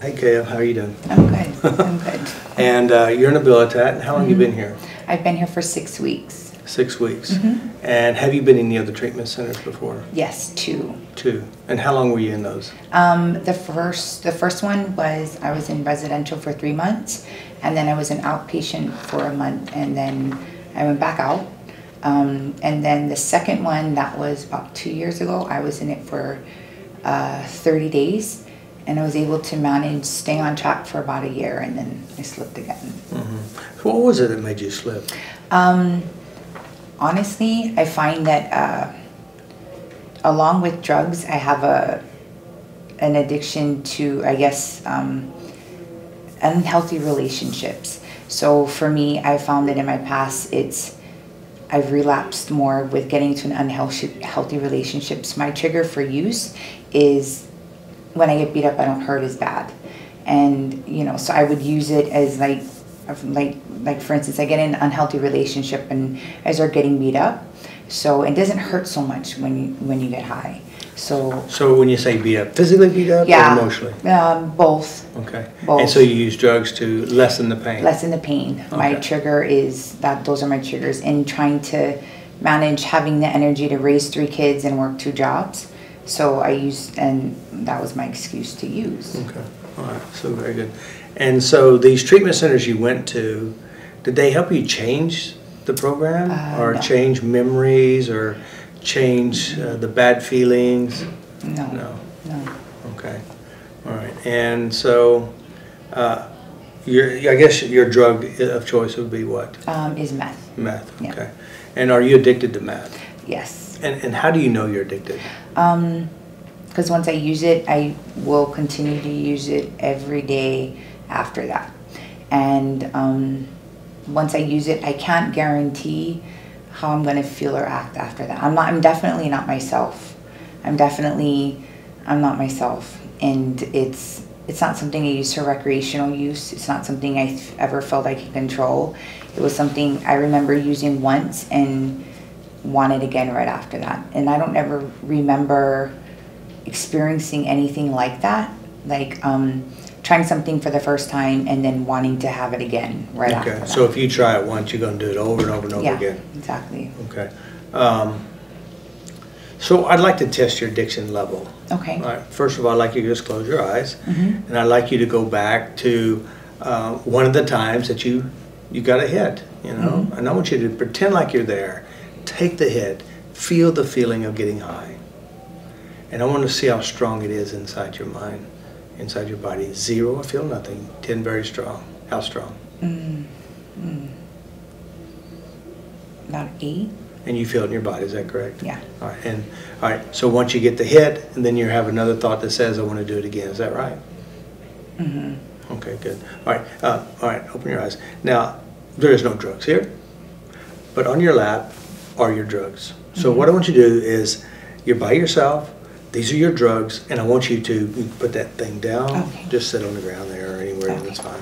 Hey, Kale, how are you doing? I'm good. I'm good. And you're an habilitat. How long have you been here? I've been here for 6 weeks. 6 weeks. And have you been in any other treatment centers before? Yes, 2. 2. And how long were you in those? The first one was I was in residential for 3 months, and then I was an outpatient for a month, and then I went back out. And then the second one, that was about 2 years ago. I was in it for 30 days. And I was able to manage staying on track for about a year, and then I slipped again. So what was it that made you slip? Honestly, I find that along with drugs, I have an addiction to, I guess, unhealthy relationships. So for me, I found that in my past, I've relapsed more with getting into an unhealthy relationships. My trigger for use is when I get beat up, I don't hurt as bad. And, you know, so I would use it as like for instance, I get in an unhealthy relationship and I start getting beat up. So it doesn't hurt so much when you get high. So when you say beat up, physically beat up or emotionally? Both. Okay. Both. And so you use drugs to lessen the pain? Lessen the pain. Okay. My trigger is that those are my triggers in trying to manage having the energy to raise 3 kids and work 2 jobs. So I used, and that was my excuse to use. Okay, all right, so very good. And so these treatment centers you went to, did they help you change the program or no. change memories or change the bad feelings? No. No. No. Okay, all right. And so I guess your drug of choice would be what? Is meth. Meth, yeah. Okay. And are you addicted to meth? Yes. And how do you know you're addicted? Because once I use it, I will continue to use it every day after that. And once I use it, I can't guarantee how I'm going to feel or act after that. I'm definitely not myself. I'm not myself. And it's not something I use for recreational use. It's not something I ever felt I could control. It was something I remember using once and wanted again right after that. And I don't ever remember experiencing anything like that, like trying something for the first time and then wanting to have it again right after that. So if you try it once, you're going to do it over and over and over again. Yeah, exactly. Okay. So I'd like to test your addiction level. Okay. All right. First of all, I'd like you to just close your eyes, and I'd like you to go back to one of the times that you got a hit, you know, and I want you to pretend like you're there. Take the hit, feel the feeling of getting high. And I want to see how strong it is inside your mind, inside your body. 0, I feel nothing. 10, very strong. How strong? About 8. And you feel it in your body, is that correct? Yeah. All right. And all right. So once you get the hit, and then you have another thought that says, I want to do it again. Is that right? Okay, good. All right, open your eyes. Now, there is no drugs here, but on your lap are your drugs. So what I want you to do is, you're by yourself, these are your drugs, and I want you to put that thing down. Okay. Just sit on the ground there or anywhere, that's fine.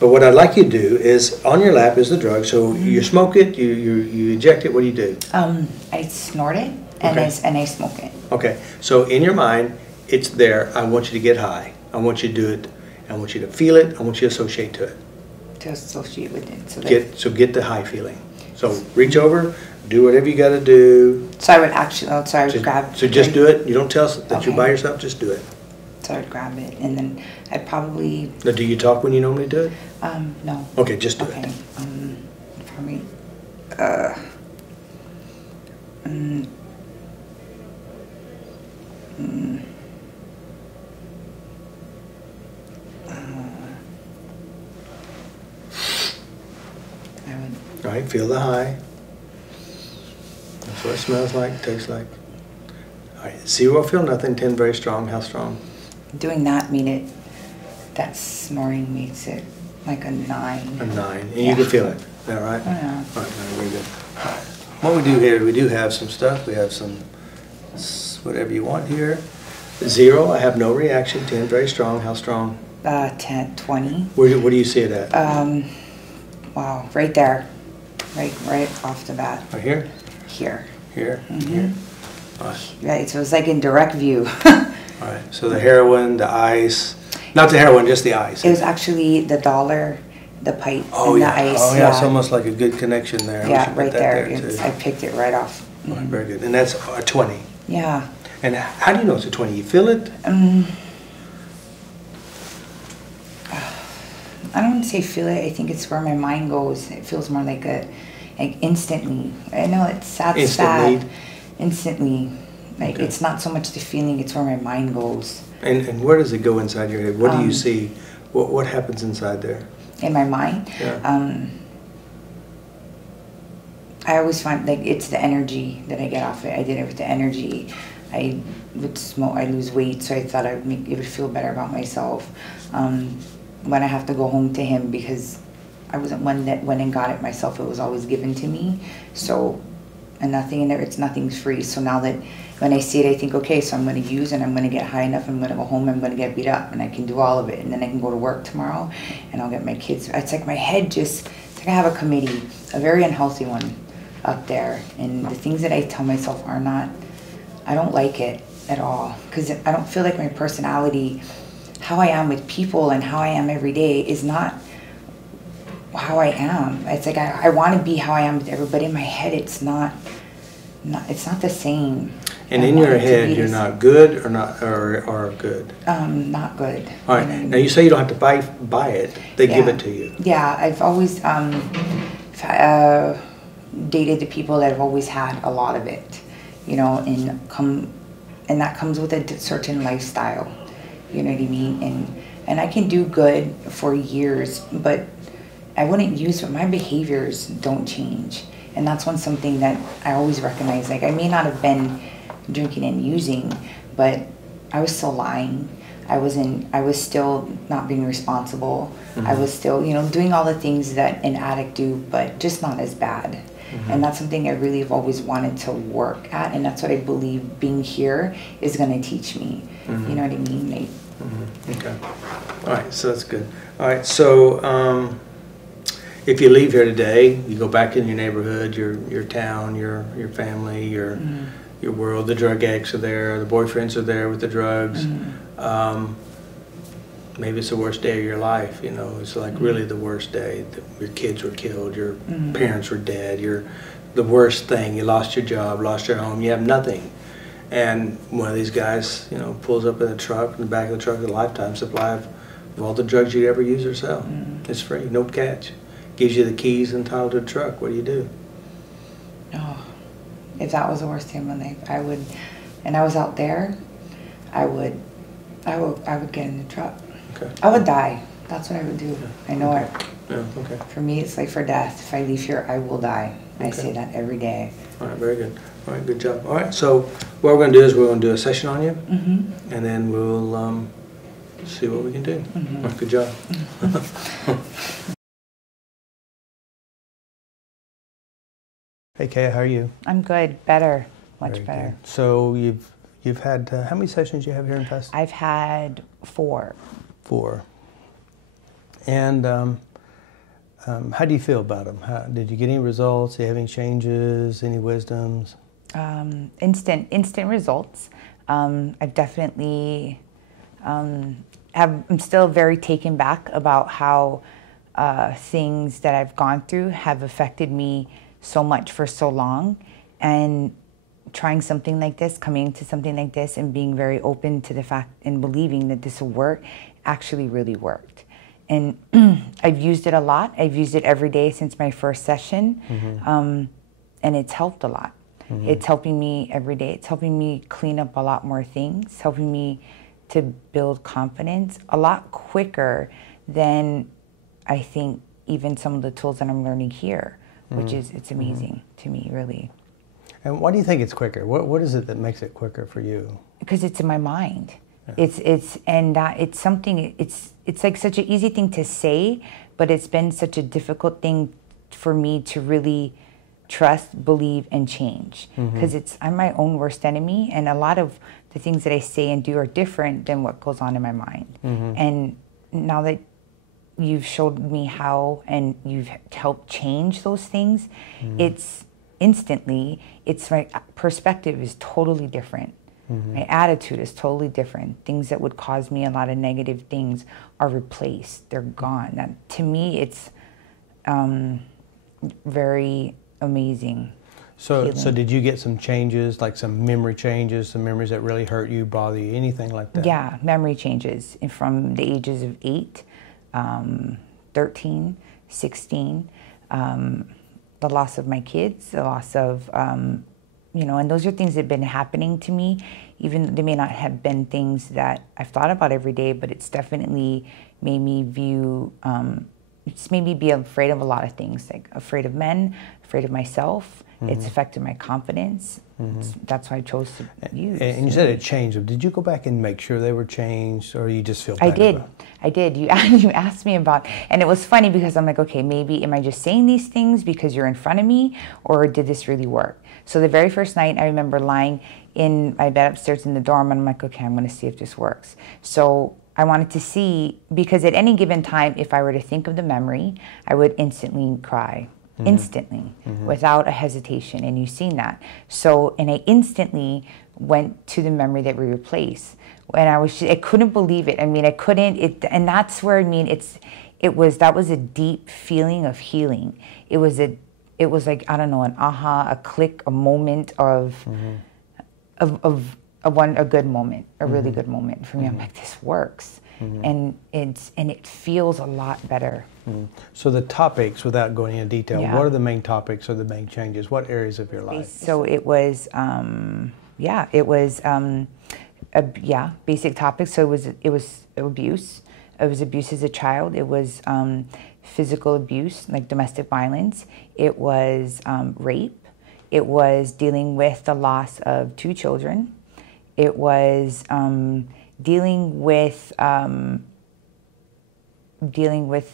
But what I'd like you to do is, on your lap is the drug, so you smoke it, you eject it, what do you do? I snort it and I smoke it. Okay, so in your mind, it's there, I want you to get high. I want you to do it, I want you to feel it, I want you to associate to it. To associate with it. So get the high feeling. So reach over, do whatever you got to do. So I would actually, I would grab. So just do it. You don't tell us that you're by yourself. Just do it. So I would grab it, and then I'd probably. Now, do you talk when you normally do it? No. Okay, just do it. Probably. All right, feel the high. That's what it smells like, tastes like. All right, 0, feel nothing. 10, very strong. How strong? Doing that that snoring makes it like a 9. A 9, and you can feel it. Is that right? Yeah. All right, very good. What we do here, we do have some stuff. We have some whatever you want here. 0, I have no reaction. 10, very strong. How strong? 10, 20. Where do you see it at? Wow, right there. Right off the bat. Right here? Here. Here? Here? All right. Right, so it's like in direct view. All right, so the heroin, the ice, Not the heroin, just the ice. It was actually the dollar, the pipe, and the ice. Oh yeah, it's almost like a good connection there. Yeah, right there. I picked it right off. Oh, very good. And that's a 20. Yeah. And how do you know it's a 20? You feel it? I don't want to say feel it. I think it's where my mind goes. It feels more like instantly. I know it's sad. Instantly. Like it's not so much the feeling, it's where my mind goes. And where does it go inside your head? What do you see? What happens inside there? In my mind? Yeah. I always find like it's the energy that I get off it. I did it with the energy. I would smoke, I lose weight, so I thought it would feel better about myself. When I have to go home to him, because I wasn't one that went and got it myself, it was always given to me. So, and nothing in there, nothing's free. So now that when I see it, I think, okay, so I'm going to use and I'm going to get high enough, I'm going to go home, I'm going to get beat up, and I can do all of it. And then I can go to work tomorrow, and I'll get my kids. It's like my head it's like I have a committee, a very unhealthy one up there. And the things that I tell myself are not, I don't like it at all. Because I don't feel like my personality, how I am with people and how I am every day is not how I am. It's like I want to be how I am with everybody. In my head, it's not the same. And in your head, you're not good or not or good? Not good. All right. Now you say you don't have to buy it. They give it to you. Yeah, I've always dated the people that have always had a lot of it, you know, and that comes with a certain lifestyle. You know what I mean? And I can do good for years, but I wouldn't use it. My behaviors don't change. And that's something that I always recognize. Like, I may not have been drinking and using, but I was still lying. I was still not being responsible. Mm-hmm. I was still, doing all the things that an addict do, but just not as bad. Mm-hmm. And that's something I really have always wanted to work at, and that's what I believe being here is going to teach me. Mm-hmm. You know what I mean? Mm-hmm. Okay. All right, so that's good. All right, so if you leave here today, you go back in your neighborhood, your town, your family, your world, the drug addicts are there, the boyfriends are there with the drugs. Mm-hmm. Maybe it's the worst day of your life, it's like really the worst day. Your kids were killed, your parents were dead, you're the worst thing. You lost your job, lost your home, you have nothing. And one of these guys, pulls up in the truck, in the back of the truck, with a lifetime supply of all the drugs you'd ever use or sell. It's free, no catch. Gives you the keys and title to the truck. What do you do? Oh, if that was the worst day of my life, I would, and I was out there, I would get in the truck. Okay. I would die. That's what I would do. Yeah. I know it. Yeah, okay. For me, it's like for death. If I leave here, I will die. Okay. I say that every day. All right, very good. All right, good job. All right, so what we're going to do is we're going to do a session on you, and then we'll see what we can do. All right, good job. Hey, Kaya, how are you? I'm good. Better. Much Very better. Good. So you've had, how many sessions do you have here in Fast? I've had 4. 4. And how do you feel about them? Did you get any results? Do you have any changes, any wisdoms? Instant results. I've definitely, I'm still very taken back about how things that I've gone through have affected me so much for so long, and trying something like this, coming to something like this, and being very open to the fact and believing that this will work, actually really worked. And I've used it a lot. I've used it every day since my first session, and it's helped a lot. It's helping me every day. It's helping me clean up a lot more things. It's helping me to build confidence a lot quicker than I think even some of the tools that I'm learning here. Which is, it's amazing to me, really. And why do you think it's quicker? What is it that makes it quicker for you? Because it's in my mind. Yeah. It's something, it's like such an easy thing to say, but it's been such a difficult thing for me to really trust, believe, and change. Because I'm my own worst enemy, and a lot of the things that I say and do are different than what goes on in my mind. And now that you've showed me how, and you've helped change those things, it's instantly, it's my perspective is totally different. My attitude is totally different. Things that would cause me a lot of negative things are replaced. They're gone. That, to me, it's very amazing. So did you get some changes, like some memory changes, some memories that really hurt you, bother you, anything like that? Yeah, memory changes from the ages of 8, 13, 16, the loss of my kids, the loss of, you know, and those are things that have been happening to me. Even they may not have been things that I've thought about every day, but it's definitely made me view, it's made me be afraid of a lot of things, like afraid of men, afraid of myself. It's affected my confidence. That's why I chose to use. And you said it changed them. Did you go back and make sure they were changed, or you just feel bad about it? I did. You asked me about, and it was funny because I'm like, okay, maybe am I just saying these things because you're in front of me, or did this really work? So the very first night, I remember lying in my bed upstairs in the dorm, and I'm like, okay, I'm going to see if this works. So I wanted to see, because at any given time, if I were to think of the memory, I would instantly cry. Instantly, without a hesitation, and you've seen that. So, and I instantly went to the memory that we replaced, and I couldn't believe it. I mean, I couldn't. And that's where, I mean, that was a deep feeling of healing. It was like, I don't know, an aha, a click, a moment of a good moment, a really good moment for me. I'm like, this works. And it feels a lot better. So the topics, without going into detail, what are the main topics or the main changes? What areas of your life? So it was, basic topics. So it was abuse. It was abuse as a child. It was physical abuse, like domestic violence. It was rape. It was dealing with the loss of 2 children. It was dealing with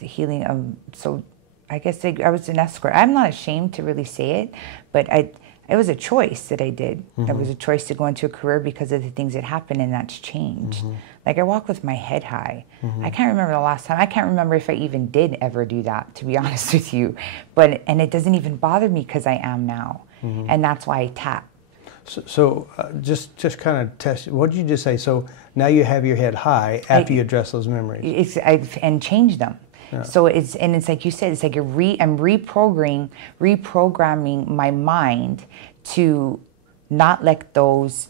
healing. So I guess I was an escort. I'm not ashamed to really say it, but it was a choice that I did. It was a choice to go into a career because of the things that happened, and that's changed. Like, I walk with my head high. I can't remember the last time. I can't remember if I even did ever do that, to be honest with you. And it doesn't even bother me because I am now. And that's why I tap. So just kind of test. What did you just say? So now you have your head high after you address those memories. And change them. Yeah. So it's like you said. It's like I'm reprogramming my mind to not let those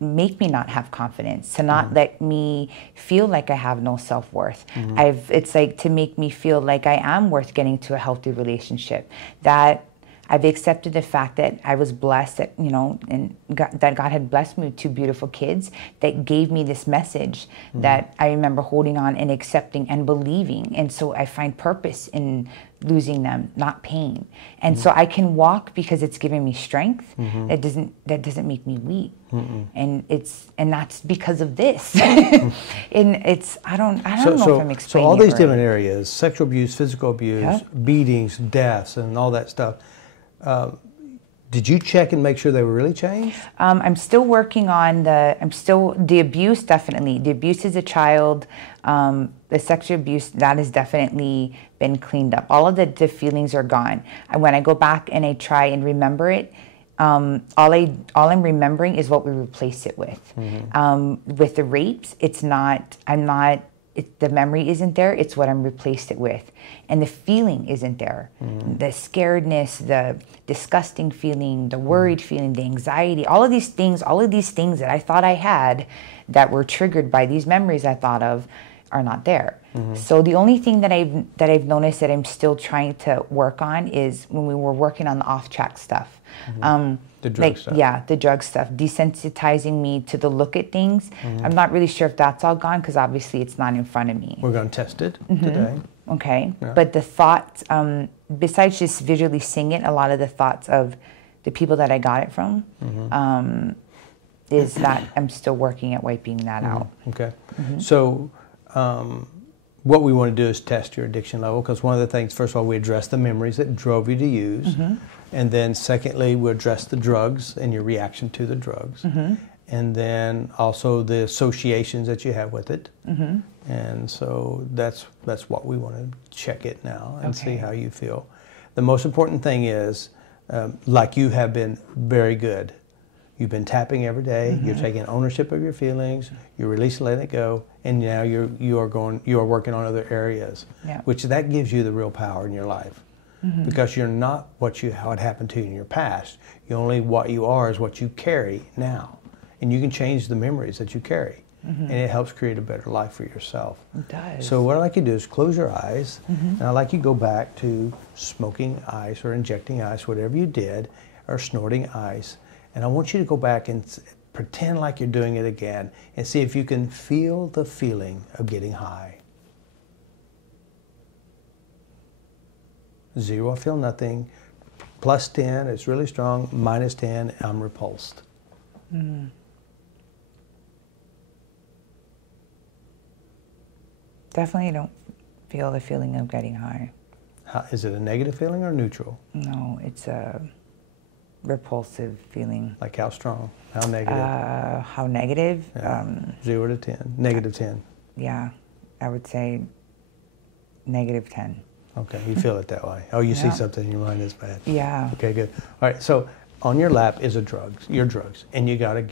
make me not have confidence, to not let me feel like I have no self-worth. It's like to make me feel like I am worth getting to a healthy relationship. That I've accepted the fact that I was blessed, that, you know, and that God had blessed me with 2 beautiful kids that gave me this message that I remember holding on and accepting and believing. And so I find purpose in losing them, not pain. And so I can walk because it's giving me strength. That doesn't make me weak. And that's because of this. And I don't know if I'm explaining it. So all these different areas, sexual abuse, physical abuse, beatings, deaths, and all that stuff. Did you check and make sure they were really changed? I'm still working on the abuse, definitely. The abuse as a child, the sexual abuse, that has definitely been cleaned up. All of the feelings are gone. And when I go back and I try and remember it, all I'm remembering is what we replaced it with. With the rapes, the memory isn't there, it's what I'm replaced it with. And the feeling isn't there. The scaredness, the disgusting feeling, the worried feeling, the anxiety, all of these things that I thought I had that were triggered by these memories I thought of are not there. So the only thing that I've noticed that I'm still trying to work on is when we were working on the off-track stuff. The drug stuff. Yeah, the drug stuff. Desensitizing me to the look at things. I'm not really sure if that's all gone because obviously it's not in front of me. We're going to test it today. Okay. Yeah. But the thoughts, besides just visually seeing it, a lot of the thoughts of the people that I got it from is that I'm still working at wiping that out. Okay. So what we want to do is test your addiction level, because one of the things, first of all, we address the memories that drove you to use. And then secondly, we address the drugs and your reaction to the drugs. And then also the associations that you have with it. And so that's what we want to check it now and see how you feel. The most important thing is, like you have been very good. You've been tapping every day. You're taking ownership of your feelings. You're releasing, letting it go, and now you are working on other areas, which that gives you the real power in your life, because you're not how it happened to you in your past. What you are is what you carry now, and you can change the memories that you carry, and it helps create a better life for yourself. It does. So what I'd like you to do is close your eyes, and I'd like you to go back to smoking ice or injecting ice, whatever you did, or snorting ice. And I want you to go back and pretend like you're doing it again and see if you can feel the feeling of getting high. 0, I feel nothing. +10, it's really strong. -10, I'm repulsed. Definitely don't feel the feeling of getting high. Is it a negative feeling or neutral? No, it's a repulsive feeling. Like how strong? How negative? How negative? Yeah. 0 to 10. -10. Yeah, I would say -10. Okay, you feel it that way. Oh, you see something in your mind that's bad. Yeah. Okay, good. All right, so on your lap is your drugs, and you got to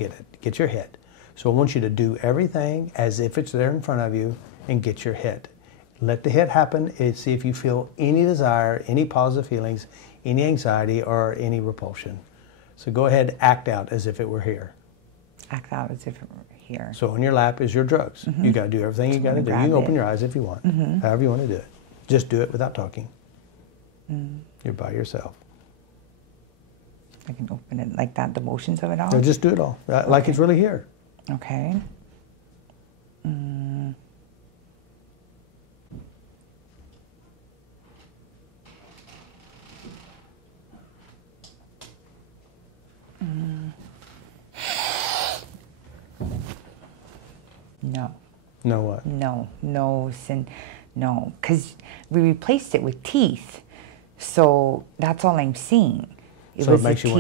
get your hit. So I want you to do everything as if it's there in front of you and get your hit. Let the hit happen and see if you feel any desire, any positive feelings, any anxiety, or any repulsion. So go ahead, act out as if it were here. Act out as if it were here. So on your lap is your drugs. You got to do everything you got to do. You can open your eyes if you want, however you want to do it. Just do it without talking. You're by yourself. I can open it like that, the motions of it all? No, just do it all, like it's really here. Okay. No. No what? No, because we replaced it with teeth, so that's all I'm seeing. So it makes you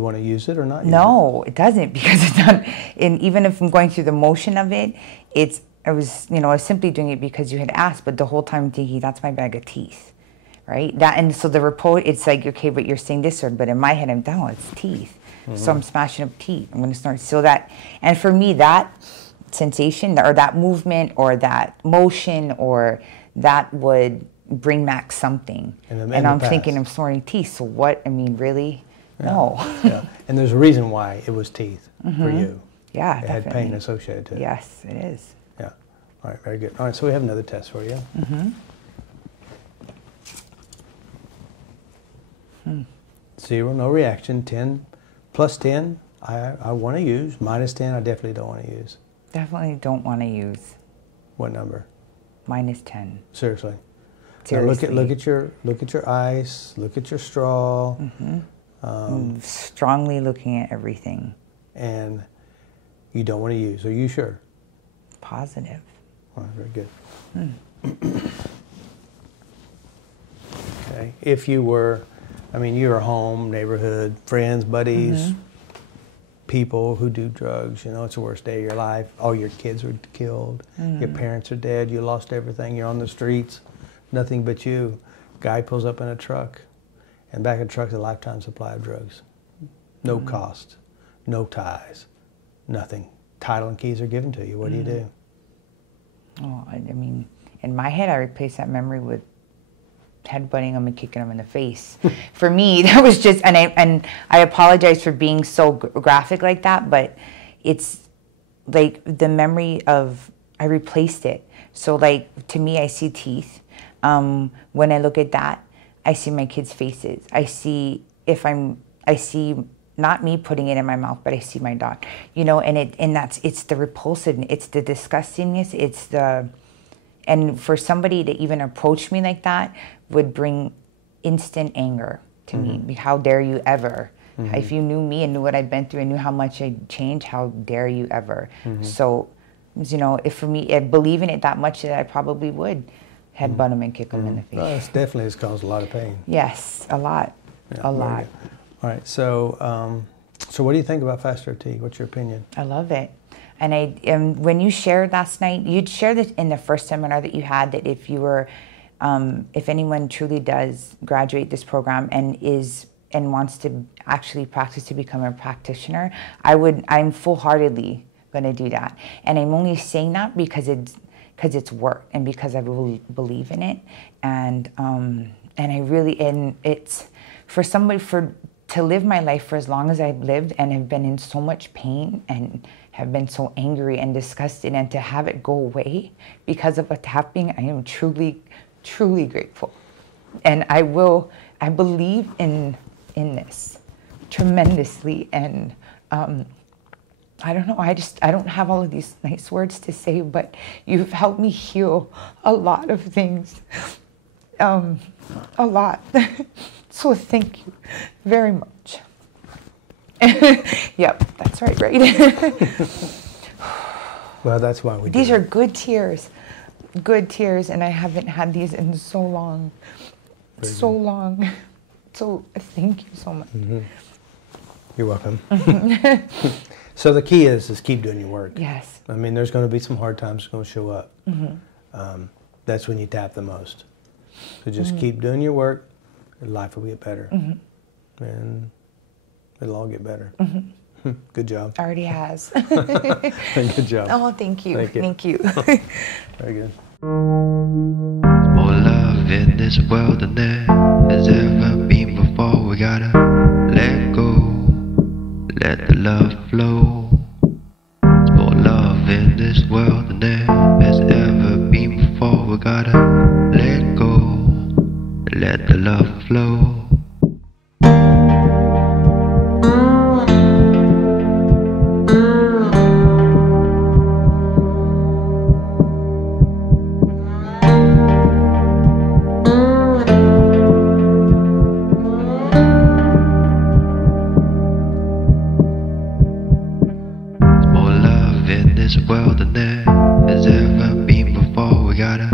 want to use it or not? No, it doesn't, because it's not. And even if I'm going through the motion of it, I was simply doing it because you had asked, but the whole time I'm thinking that's my bag of teeth, right? And so the report, it's like, okay, but you're saying this word, but in my head I'm down. It's teeth, so I'm smashing up teeth. I'm going to start. So that, and for me, that sensation or that movement or that motion or that would bring back something. And I'm thinking I'm snorting teeth. So what? I mean, really? Yeah. No. Yeah. And there's a reason why it was teeth for you. Yeah, it had pain associated to it. Yes, it is. Yeah. All right, very good. All right, so we have another test for you. 0, no reaction. 10, +10, I want to use. -10, I definitely don't want to use. Definitely don't want to use. What number? -10. Seriously. Seriously. Now look at your ice. Look at your straw. Strongly looking at everything. And you don't want to use. Are you sure? Positive. All right, very good. Okay. If you were, you're home, neighborhood, friends, buddies, people who do drugs, it's the worst day of your life. All your kids were killed. Your parents are dead. You lost everything. You're on the streets. Nothing but you. Guy pulls up in a truck, and back in the truck's a lifetime supply of drugs. No cost, no ties, nothing. Title and keys are given to you. What do you do? Oh, in my head, I replaced that memory with headbutting him and kicking him in the face. For me, that was just, and I apologize for being so graphic like that, but it's like the memory of, I replaced it. So like, to me, I see teeth. When I look at that, I see my kids' faces. I see not me putting it in my mouth, but I see my dog, it's the repulsive, it's the disgustingness, and for somebody to even approach me like that would bring instant anger to me. How dare you ever? If you knew me and knew what I'd been through and knew how much I'd changed, how dare you ever? So, if for me, I believe in it that much that I probably would headbutt him and kick him in the face. Well, it definitely has caused a lot of pain. Yes, a lot. Yeah, a lot. All right, so what do you think about FasterEFT? What's your opinion? I love it. And when you shared last night, you'd shared this in the first seminar that you had, that if you were, if anyone truly does graduate this program and is and wants to actually practice to become a practitioner, I'm full-heartedly going to do that. And I'm only saying that because it's work and because I really believe in it. And it's for somebody to live my life for as long as I've lived and have been in so much pain and have been so angry and disgusted, and to have it go away because of what's happening, I am truly, truly grateful. And I believe in this tremendously. And I don't know, I don't have all of these nice words to say, but you've helped me heal a lot of things. A lot. So thank you very much. Yep, that's right? Well, that's why we These are good tears, and I haven't had these in so long. Long. So thank you so much. Mm-hmm. You're welcome. So the key is keep doing your work. Yes. I mean, there's going to be some hard times going to show up. Mm-hmm. That's when you tap the most. So just keep doing your work, and life will get better. Mm-hmm. And it'll all get better. Mm-hmm. Good job. Already has. Good job. Oh, thank you. Thank you. Very good. More love in this world than there has ever been before. We gotta let go, let the love flow. There's more love in this world than there has ever been before. We gotta let go, let the love flow. This world than there has ever been before. We gotta